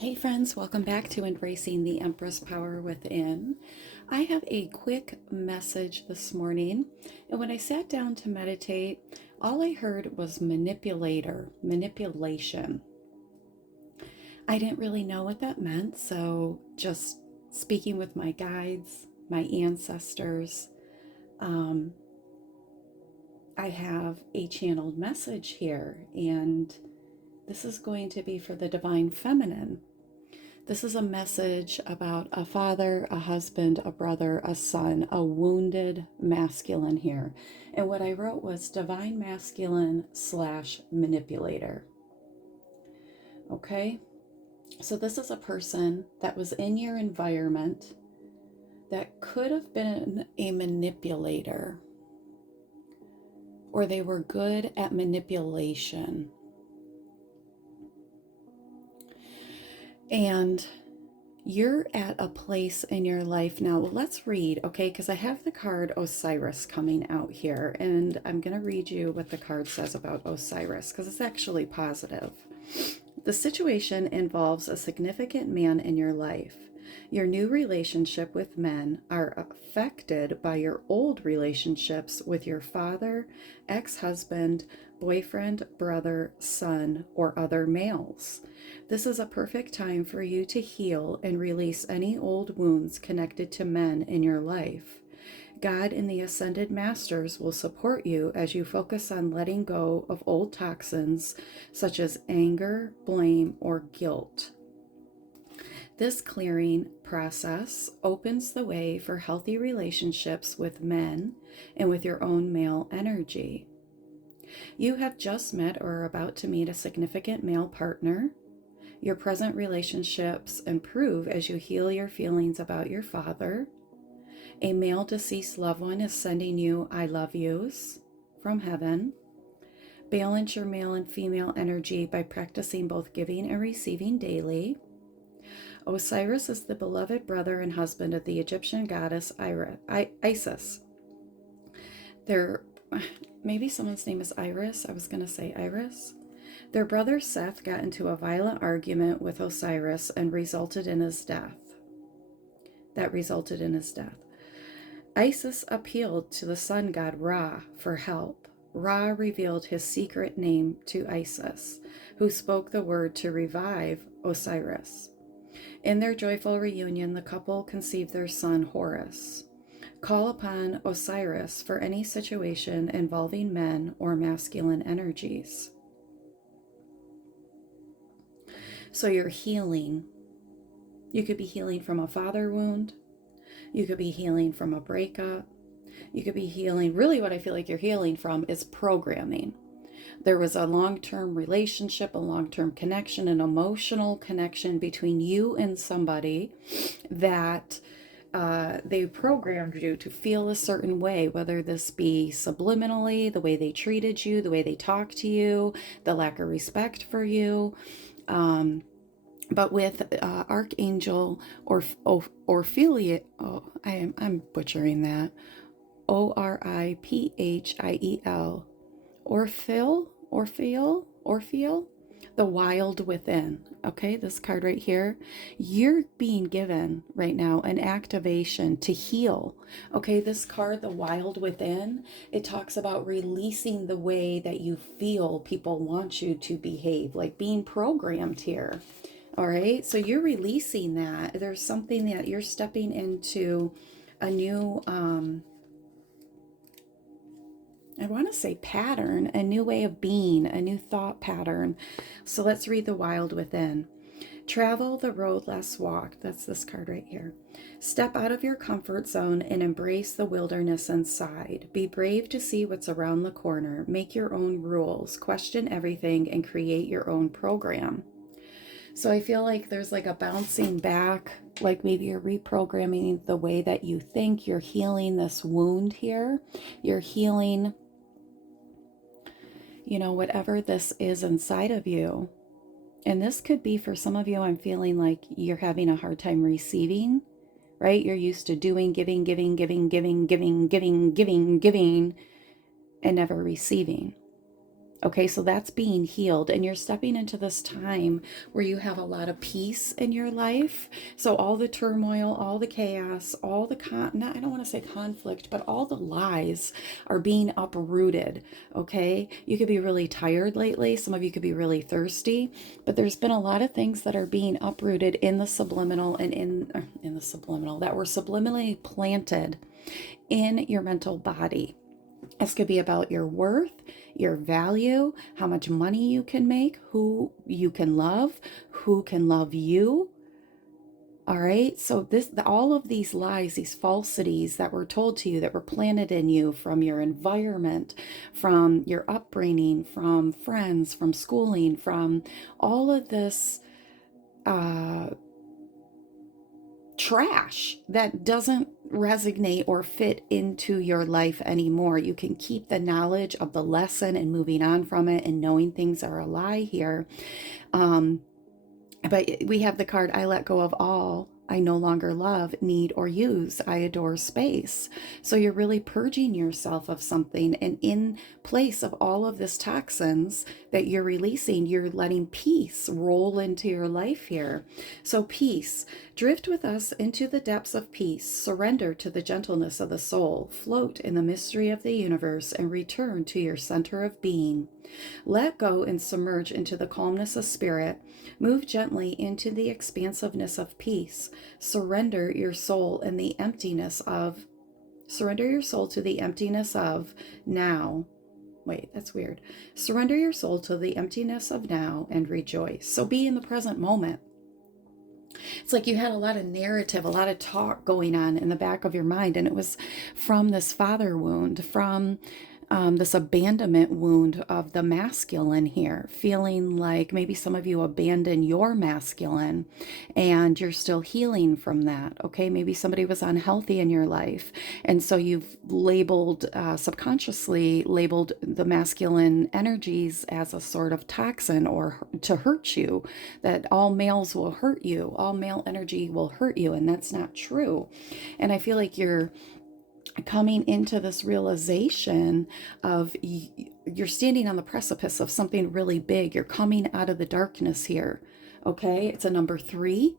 Hey friends, welcome back to Embracing the Empress Power Within. I have a quick message this morning, and when I sat down to meditate, all I heard was manipulation. I didn't really know what that meant, so just speaking with my guides, my ancestors, um, I have a channeled message here, and this is going to be for the Divine Feminine. This is a message about a father, a husband, a brother, a son, a wounded masculine here. And what I wrote was divine masculine / manipulator. Okay? So this is a person that was in your environment that could have been a manipulator, or they were good at manipulation. And you're at a place in your life now. Well, let's read, okay? Because I have the card Osiris coming out here, and I'm going to read you what the card says about Osiris because it's actually positive. The situation involves a significant man in your life. Your new relationship with men are affected by your old relationships with your father, ex-husband, boyfriend, brother, son, or other males. This is a perfect time for you to heal and release any old wounds connected to men in your life. God and the Ascended Masters will support you as you focus on letting go of old toxins such as anger, blame, or guilt. This clearing process opens the way for healthy relationships with men and with your own male energy. You have just met or are about to meet a significant male partner. Your present relationships improve as you heal your feelings about your father. A male deceased loved one is sending you I love yous from heaven. Balance your male and female energy by practicing both giving and receiving daily. Osiris is the beloved brother and husband of the Egyptian goddess Isis. Maybe someone's name is Iris. I was going to say Iris. Their brother Seth got into a violent argument with Osiris and resulted in his death. Isis appealed to the sun god Ra for help. Ra revealed his secret name to Isis, who spoke the word to revive Osiris. In their joyful reunion, the couple conceived their son Horus. Call upon Osiris for any situation involving men or masculine energies. So you're healing. You could be healing from a father wound. You could be healing from a breakup. You could be healing, really what I feel like you're healing from is programming. There was a long-term relationship, a long-term connection, an emotional connection between you and somebody that they programmed you to feel a certain way, whether this be subliminally, the way they treated you, the way they talked to you, the lack of respect for you. But with Archangel Orphiel, I'm butchering that. Oriphiel, Orpheal, the wild within. Okay, this card right here, you're being given right now an activation to heal. Okay, this card, the wild within, it talks about releasing the way that you feel people want you to behave, like being programmed here. All right, so you're releasing that. There's something that you're stepping into a new I want to say pattern, a new way of being, a new thought pattern. So let's read the wild within. Travel the road less walked. That's this card right here. Step out of your comfort zone and embrace the wilderness inside. Be brave to see what's around the corner. Make your own rules. Question everything and create your own program. So I feel like there's like a bouncing back, like maybe you're reprogramming the way that you think. You're healing this wound here. You're healing, whatever this is inside of you. And this could be for some of you, I'm feeling like you're having a hard time receiving, right? You're used to doing, giving, and never receiving. Okay, so that's being healed, and you're stepping into this time where you have a lot of peace in your life. So all the turmoil, all the chaos, all the not, I don't want to say conflict, but all the lies are being uprooted. Okay, you could be really tired lately. Some of you could be really thirsty, but there's been a lot of things that are being uprooted in the subliminal and in the subliminal that were subliminally planted in your mental body. This could be about your worth, your value, how much money you can make, who you can love, who can love you. All right. So all of these lies, these falsities that were told to you, that were planted in you from your environment, from your upbringing, from friends, from schooling, from all of this uh, trash that doesn't resonate or fit into your life anymore. You can keep the knowledge of the lesson and moving on from it and knowing things are a lie here. Um, but we have the card, I let go of all. I no longer love, need, or use. I adore space. So you're really purging yourself of something. And in place of all of this toxins that you're releasing, you're letting peace roll into your life here. So peace. Drift with us into the depths of peace. Surrender to the gentleness of the soul. Float in the mystery of the universe and return to your center of being. Let go and submerge into the calmness of spirit. Move gently into the expansiveness of peace. Surrender your soul in the emptiness of, surrender your soul to the emptiness of now. Wait, that's weird. Surrender your soul to the emptiness of now and rejoice. So be in the present moment. It's like you had a lot of narrative, a lot of talk going on in the back of your mind, and it was from this father wound, from this abandonment wound of the masculine here, feeling like maybe some of you abandoned your masculine and you're still healing from that. Okay, maybe somebody was unhealthy in your life, and so you've labeled, subconsciously labeled the masculine energies as a sort of toxin or to hurt you, that all males will hurt you, all male energy will hurt you, and that's not true. And I feel like you're coming into this realization of you're standing on the precipice of something really big. You're coming out of the darkness here. Okay, it's a number 3.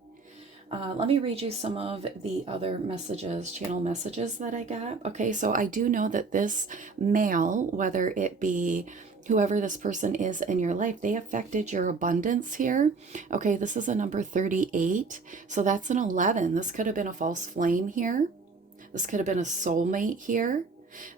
Let me read you some of the other messages, channel messages that I got. Okay, so I do know that this male, whether it be whoever this person is in your life, they affected your abundance here. Okay, this is a number 38. So that's an 11. This could have been a false flame here. This could have been a soulmate here.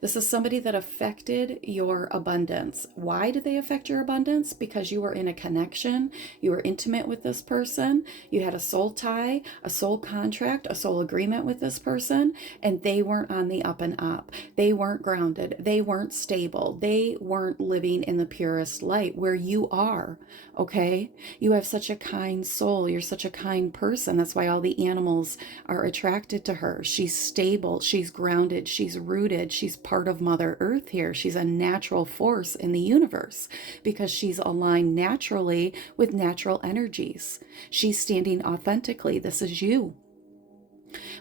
This is somebody that affected your abundance. Why did they affect your abundance? Because you were in a connection, you were intimate with this person, you had a soul tie, a soul contract, a soul agreement with this person, and they weren't on the up and up. They weren't grounded. They weren't stable. They weren't living in the purest light where you are. Okay? You have such a kind soul. You're such a kind person. That's why all the animals are attracted to her. She's stable. She's grounded. She's rooted. She's part of Mother Earth here. She's a natural force in the universe because she's aligned naturally with natural energies. She's standing authentically. This is you.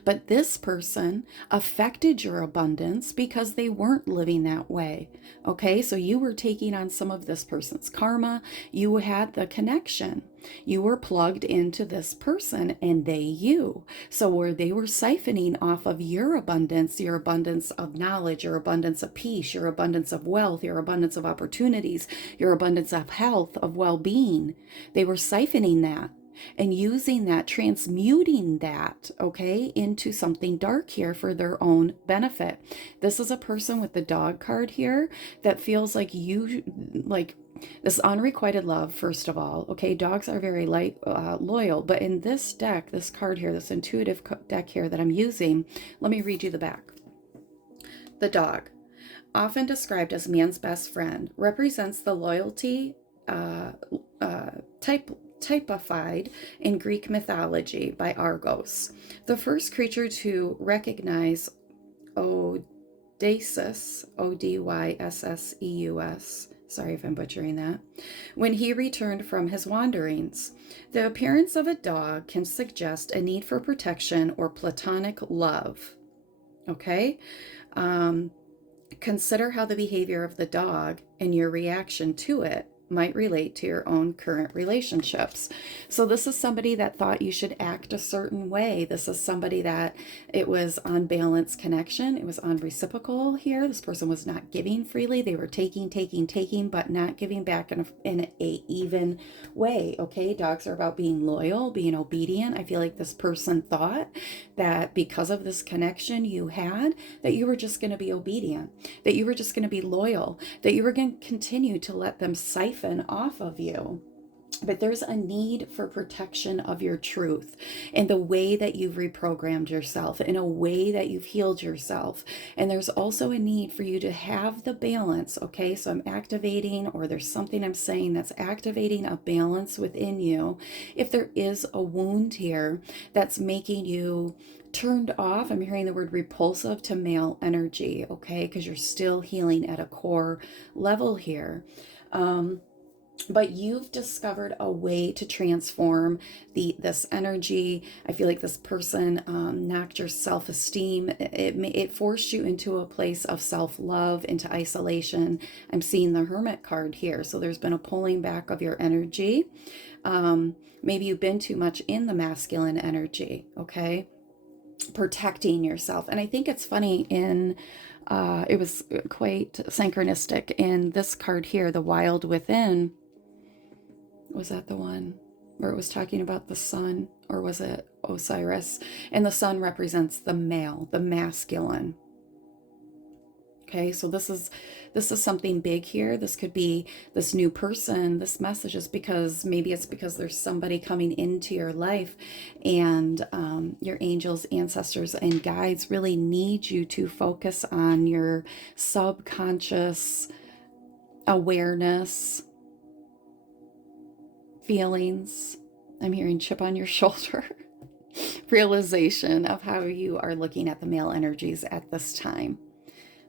But this person affected your abundance because they weren't living that way. Okay, so you were taking on some of this person's karma. You had the connection. You were plugged into this person and they you. So where they were siphoning off of your abundance of knowledge, your abundance of peace, your abundance of wealth, your abundance of opportunities, your abundance of health, of well-being, they were siphoning that and using that, transmuting that, okay, into something dark here for their own benefit. This is a person with the dog card here that feels like you, like this unrequited love, first of all. Okay, dogs are very loyal, but in this deck, this card here, this intuitive deck here that I'm using, let me read you the back. The dog, often described as man's best friend, represents the loyalty typified in Greek mythology by Argos. The first creature to recognize Odysseus, Odysseus, sorry if I'm butchering that, when he returned from his wanderings. The appearance of a dog can suggest a need for protection or platonic love. Okay? Consider how the behavior of the dog and your reaction to it might relate to your own current relationships. So this is somebody that thought you should act a certain way. This is somebody that it was unbalanced connection. It was unreciprocal here. This person was not giving freely. They were taking, but not giving back in a even way. Okay, dogs are about being loyal, being obedient. I feel like this person thought that because of this connection you had, that you were just going to be obedient, that you were just going to be loyal, that you were going to continue to let them siphon off of you. But there's a need for protection of your truth in the way that you've reprogrammed yourself, in a way that you've healed yourself. And there's also a need for you to have the balance, okay? So I'm activating, or there's something I'm saying that's activating a balance within you. If there is a wound here that's making you turned off, I'm hearing the word repulsive to male energy, okay? Because you're still healing at a core level here. But you've discovered a way to transform this energy. I feel like this person knocked your self-esteem. It forced you into a place of self-love, into isolation. I'm seeing the Hermit card here. So there's been a pulling back of your energy. Maybe you've been too much in the masculine energy, okay? Protecting yourself. And I think it's funny it was quite synchronistic in this card here, the Wild Within. Was that the one where it was talking about the sun, or was it Osiris? And the sun represents the male, the masculine. Okay, so this is something big here. This could be this new person. This message is because maybe it's because there's somebody coming into your life, and your angels, ancestors, and guides really need you to focus on your subconscious awareness, feelings. I'm hearing chip on your shoulder. Realization of how you are looking at the male energies at this time.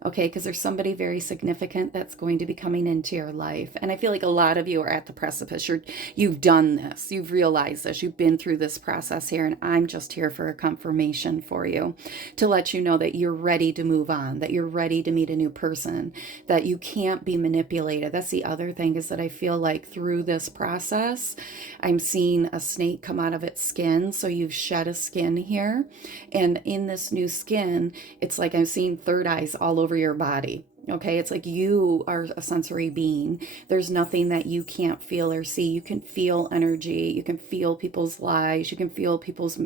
Okay, because there's somebody very significant that's going to be coming into your life. And I feel like a lot of you are at the precipice. You've done this. You've realized this. You've been through this process here. And I'm just here for a confirmation for you to let you know that you're ready to move on, that you're ready to meet a new person, that you can't be manipulated. That's the other thing, is that I feel like through this process, I'm seeing a snake come out of its skin. So you've shed a skin here. And in this new skin, it's like I'm seeing third eyes all over your body. Okay, it's like you are a sensory being. There's nothing that you can't feel or see. You can feel energy. You can feel people's lies. You can feel people's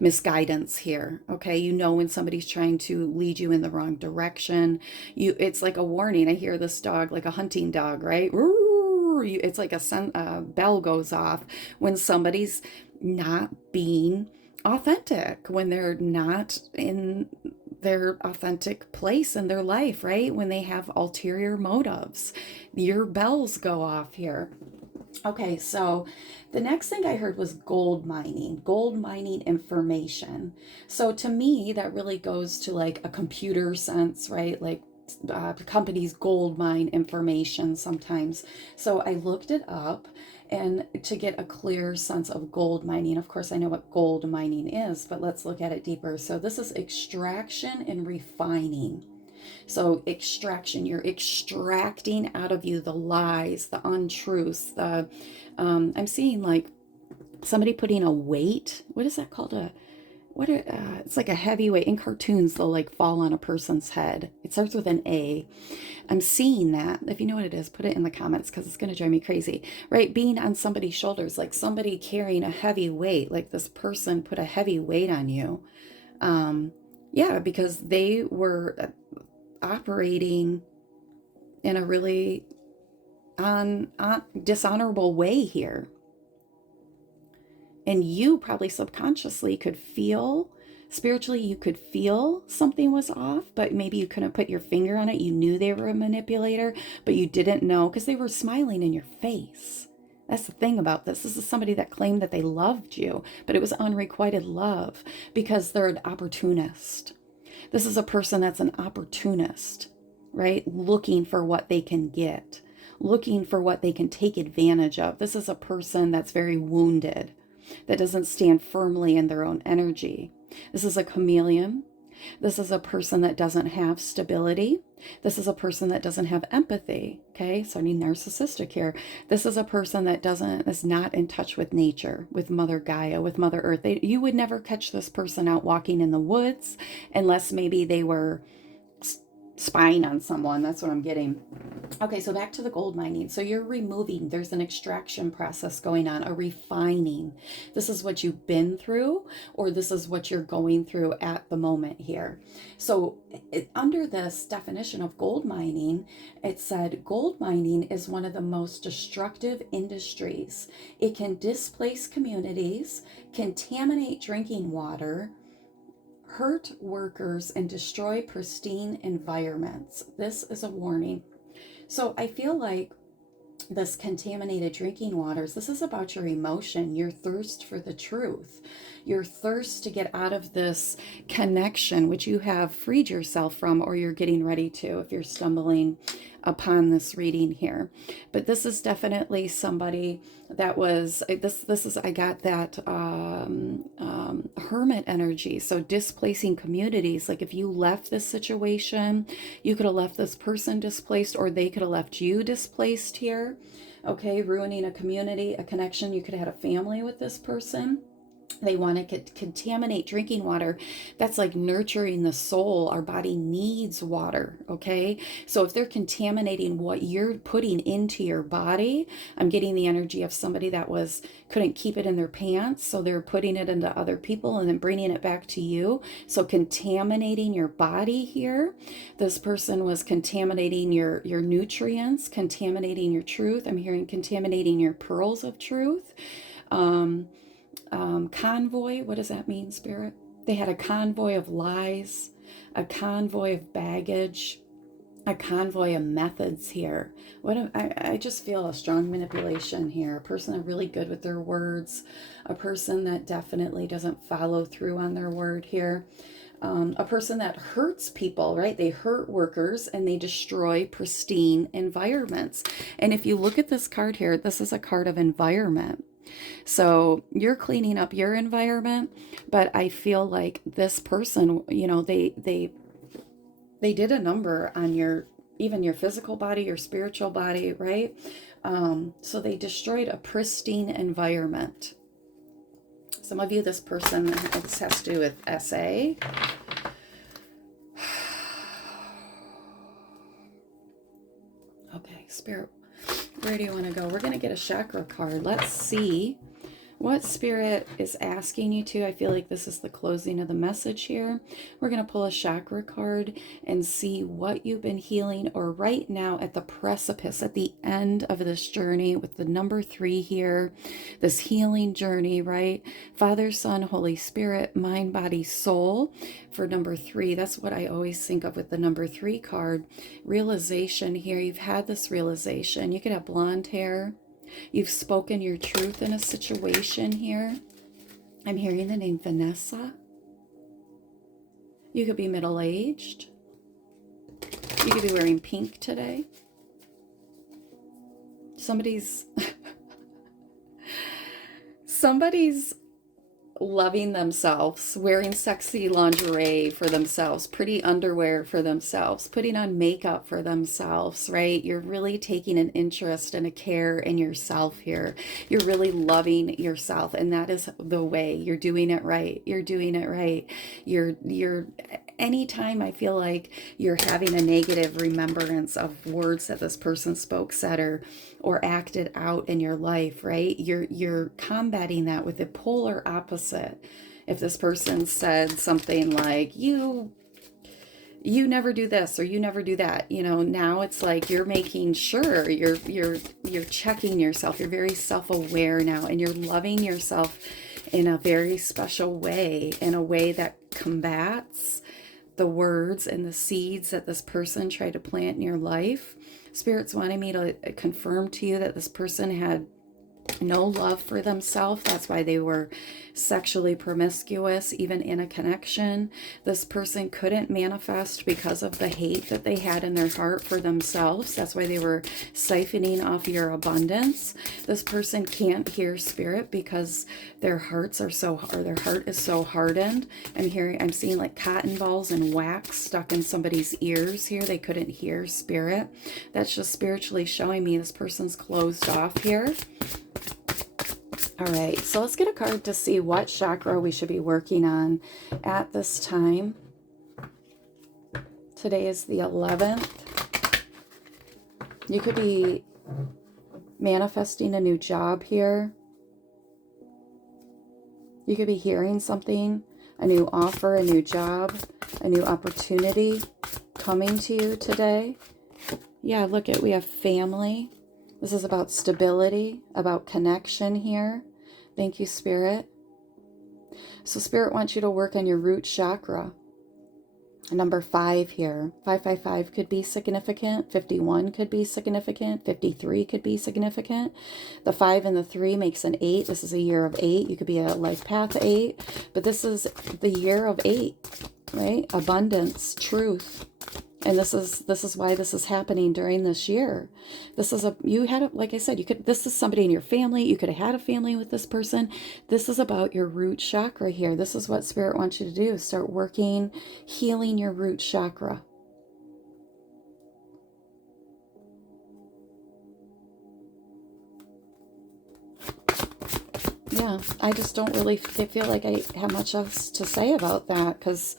misguidance here. Okay, you know when somebody's trying to lead you in the wrong direction. It's like a warning. I hear this dog, like a hunting dog, right? It's like a bell goes off when somebody's not being authentic, when they're not in their authentic place in their life, right? When they have ulterior motives, your bells go off here. Okay, so the next thing I heard was gold mining information. So to me, that really goes to like a computer sense, right? Like companies gold mine information sometimes. So I looked it up, and to get a clear sense of gold mining. Of course, I know what gold mining is, but let's look at it deeper. So this is extraction and refining. So extraction, you're extracting out of you the lies, the untruths, I'm seeing like somebody putting a weight. What is that called? It's like a heavy weight. In cartoons, they'll like fall on a person's head. It starts with an A. I'm seeing that. If you know what it is, put it in the comments, because it's going to drive me crazy, right? Being on somebody's shoulders, like somebody carrying a heavy weight, like this person put a heavy weight on you. Yeah, because they were operating in a really dishonorable way here. And you probably subconsciously could feel, spiritually, you could feel something was off, but maybe you couldn't put your finger on it. You knew they were a manipulator, but you didn't know because they were smiling in your face. That's the thing about this. This is somebody that claimed that they loved you, but it was unrequited love because they're an opportunist. This is a person that's an opportunist, right? Looking for what they can get, looking for what they can take advantage of. This is a person that's very wounded, that doesn't stand firmly in their own energy. This is a chameleon. This is a person that doesn't have stability. This is a person that doesn't have empathy. Okay, so I mean narcissistic here. This is a person that is not in touch with nature, with Mother Gaia, with Mother Earth. You would never catch this person out walking in the woods unless maybe they were spying on someone. That's what I'm getting. Okay, so back to the gold mining. So you're removing, there's an extraction process going on, a refining. This is what you've been through, or this is what you're going through at the moment here. So under this definition of gold mining, it said gold mining is one of the most destructive industries. It can displace communities, contaminate drinking water, hurt workers, and destroy pristine environments. This is a warning. So I feel like this contaminated drinking waters, this is about your emotion, your thirst for the truth, your thirst to get out of this connection, which you have freed yourself from, or you're getting ready to if you're stumbling upon this reading here. But this is definitely somebody that was, this is, I got that hermit energy. So displacing communities, like if you left this situation, you could have left this person displaced, or they could have left you displaced here. Okay, ruining a community, a connection. You could have had a family with this person. They want to contaminate drinking water. That's like nurturing the soul. Our body needs water, okay? So if they're contaminating what you're putting into your body, I'm getting the energy of somebody that couldn't keep it in their pants, so they're putting it into other people and then bringing it back to you. So contaminating your body here. This person was contaminating your nutrients, contaminating your truth. I'm hearing contaminating your pearls of truth. Convoy, what does that mean, Spirit? They had a convoy of lies, a convoy of baggage, a convoy of methods here. I just feel a strong manipulation here. A person that's really good with their words, a person that definitely doesn't follow through on their word here. A person that hurts people, right? They hurt workers and they destroy pristine environments. And if you look at this card here, this is a card of environment. So you're cleaning up your environment, but I feel like this person, they did a number on even your physical body, your spiritual body, right? So they destroyed a pristine environment. Some of you, this person, this has to do with SA. Okay, Spirit, where do you want to go? We're going to get a chakra card. Let's see what Spirit is asking you to. I feel like this is the closing of the message here. We're going to pull a chakra card and see what you've been healing, or right now at the precipice, at the end of this journey with the number 3 here, this healing journey, right? Father, Son, Holy Spirit, mind, body, soul. For number 3, that's what I always think of with the number 3 card. Realization here. You've had this realization. You could have blonde hair. You've spoken your truth in a situation here. I'm hearing the name Vanessa. You could be middle-aged. You could be wearing pink today. Somebody's loving themselves, wearing sexy lingerie for themselves, pretty underwear for themselves, putting on makeup for themselves, right? You're really taking an interest and a care in yourself here. You're really loving yourself, and that is the way. You're doing it right. You're doing it right. You're anytime I feel like you're having a negative remembrance of words that this person spoke, said, or acted out in your life, right? You're combating that with the polar opposite. If this person said something like, you never do this or you never do that, now it's like you're making sure you're checking yourself. You're very self-aware now, and you're loving yourself in a very special way, in a way that combats the words and the seeds that this person tried to plant in your life. Spirit's wanting me to confirm to you that this person had no love for themselves. That's why they were sexually promiscuous, even in a connection. This person couldn't manifest because of the hate that they had in their heart for themselves. That's why they were siphoning off your abundance. This person can't hear spirit because their hearts are so, or their heart is so hardened. I'm seeing like cotton balls and wax stuck in somebody's ears here. They couldn't hear spirit. That's just spiritually showing me this person's closed off here. All right, so let's get a card to see what chakra we should be working on at this time. Today is the 11th. You could be manifesting a new job here. You could be hearing something, a new offer, a new job, a new opportunity coming to you today. Yeah, look at, we have family. This is about stability, about connection here. Thank you, Spirit. So Spirit wants you to work on your root chakra. Number 5 here. 555 could be significant. 51 could be significant. 53 could be significant. The 5 and the 3 makes an 8. This is a year of 8. You could be a life path 8. But this is the year of 8, right? Abundance, truth. And this is why this is happening during this year. This is like I said, this is somebody in your family. You could have had a family with this person. This is about your root chakra here. This is what Spirit wants you to do. Start working, healing your root chakra. Yeah, I just don't really feel like I have much else to say about that, because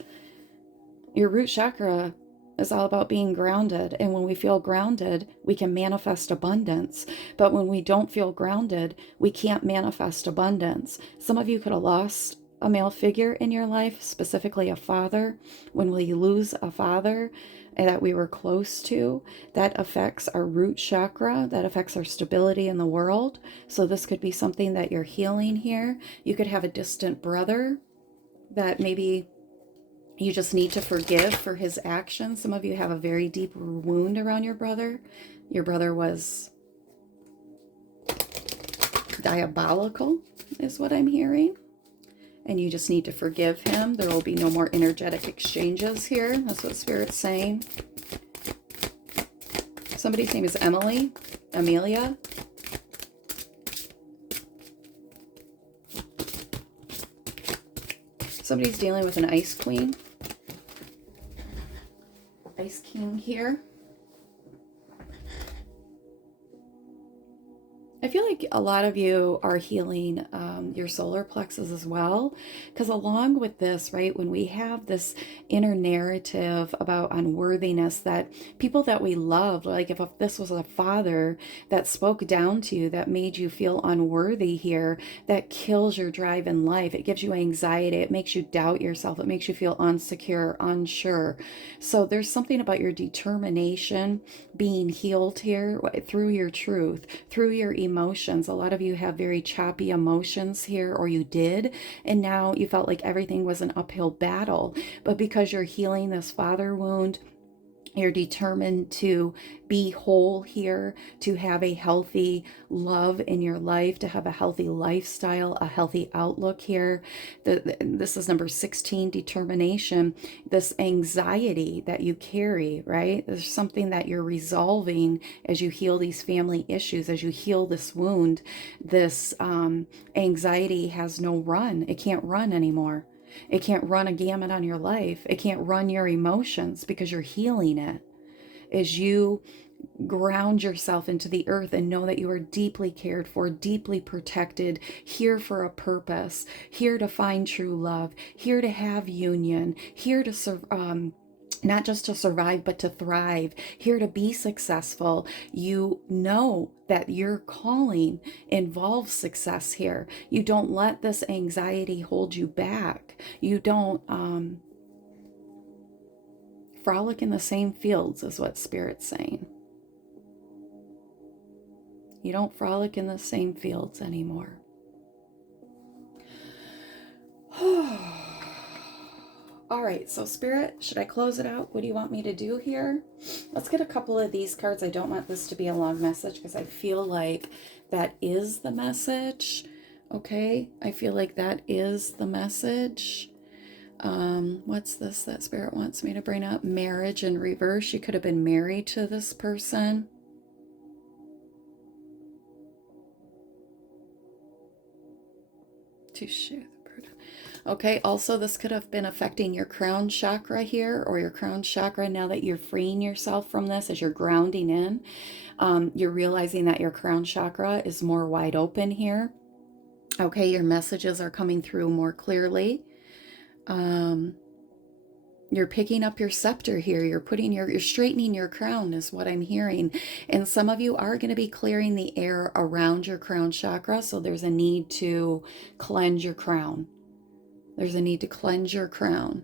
your root chakra is all about being grounded. And when we feel grounded, we can manifest abundance. But when we don't feel grounded, we can't manifest abundance. Some of you could have lost a male figure in your life, specifically a father. When we lose a father that we were close to, that affects our root chakra, that affects our stability in the world. So this could be something that you're healing here. You could have a distant brother that maybe you just need to forgive for his actions. Some of you have a very deep wound around your brother. Your brother was diabolical, is what I'm hearing. And you just need to forgive him. There will be no more energetic exchanges here. That's what Spirit's saying. Somebody's name is Emily, Amelia. Somebody's dealing with an ice queen. Ice King here. I feel like a lot of you are healing your solar plexus as well, because along with this, right, when we have this inner narrative about unworthiness, that people that we love, like if this was a father that spoke down to you, that made you feel unworthy here, that kills your drive in life. It gives you anxiety. It makes you doubt yourself. It makes you feel insecure, unsure. So there's something about your determination being healed here through your truth, through your emotions. A lot of you have very choppy emotions here, or you did, and now you felt like everything was an uphill battle. But because you're healing this father wound, you're determined to be whole here, to have a healthy love in your life, to have a healthy lifestyle, a healthy outlook here. This is number 16, determination. This anxiety that you carry, right? There's something that you're resolving as you heal these family issues, as you heal this wound. This anxiety has no run. It can't run anymore. It can't run a gamut on your life. It can't run your emotions because you're healing it. As you ground yourself into the earth and know that you are deeply cared for, deeply protected, here for a purpose, here to find true love, here to have union, here to serve, not just to survive, but to thrive, here to be successful. You know that your calling involves success here. You don't let this anxiety hold you back. You don't frolic in the same fields, is what Spirit's saying. You don't frolic in the same fields anymore. All right, so Spirit, should I close it out? What do you want me to do here? Let's get a couple of these cards. I don't want this to be a long message because I feel like that is the message. Okay, I feel like that is the message. What's this that Spirit wants me to bring up? Marriage in reverse. You could have been married to this person. To share the burden. Okay, also this could have been affecting your crown chakra here, or your crown chakra. Now that you're freeing yourself from this, as you're grounding in, you're realizing that your crown chakra is more wide open here. Okay, your messages are coming through more clearly. You're picking up your scepter here. You're straightening your crown is what I'm hearing. And some of you are going to be clearing the air around your crown chakra. So there's a need to cleanse your crown. There's a need to cleanse your crown.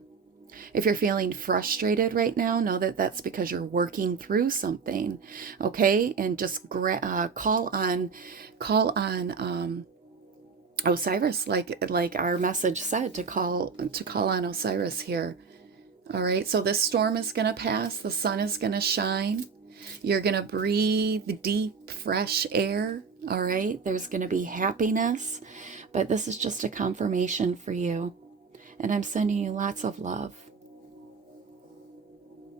If you're feeling frustrated right now, know that that's because you're working through something. Okay. And just call on Osiris, like our message said, to call on Osiris here. All right, so this storm is going to pass. The sun is going to shine. You're going to breathe deep, fresh air. All right, there's going to be happiness. But this is just a confirmation for you. And I'm sending you lots of love.